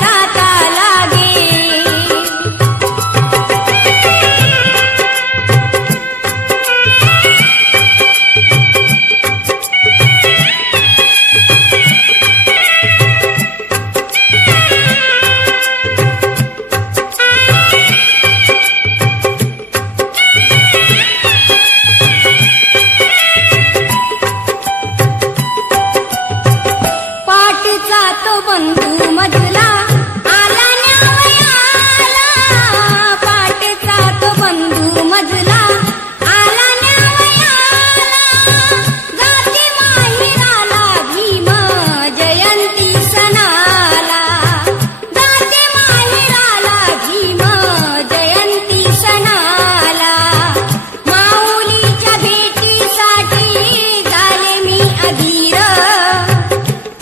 जाता लागे. पाठचा तो बंधू मजला आला न्यावयाला. पाठचा तो बंधू मजला आला न्यावयाला. जाती माहेराला भीम जयंती सणाला. जाती माहेराला भीम जयंती सणाला. माऊलीच्या भेटीसाठी झाले मी अधीर.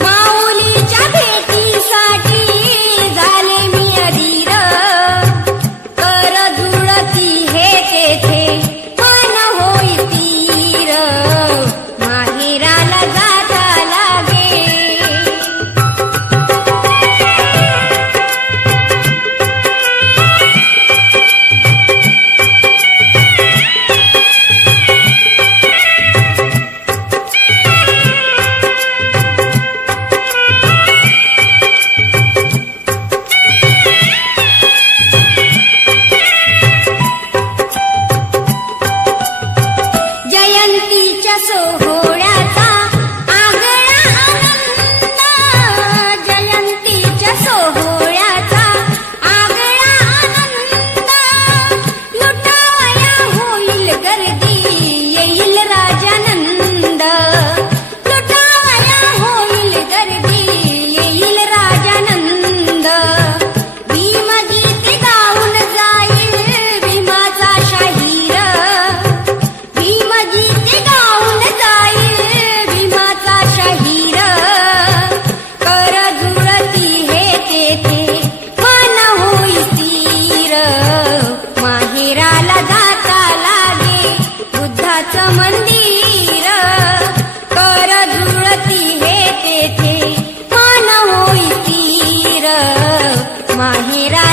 माऊलीच्या भेटीसाठी झाले मी अधीर. कर जुळती हे तेथे मन होई तीर. माहेराला जाता लागे. जयंतीच्या सोहळ्याचा आगळा आनंद. जयंतीच्या सोहळ्याचा आगळा आनंद. लुटावया होईल गर्दी येईल राजानंद. लुटावया होईल गर्दी येईल राजानंद. भीमगीत गाऊन जाईल भीमाचा शाहीर. भीमगीत गाऊन जाईल भीमाचा शाहीर. कर जुळती हे तेथे मन होई तीर. माहेराला जाता लागे बुद्धाचं मंदिर. कर जुळती हे तेथे मन होई तीर. माहेरा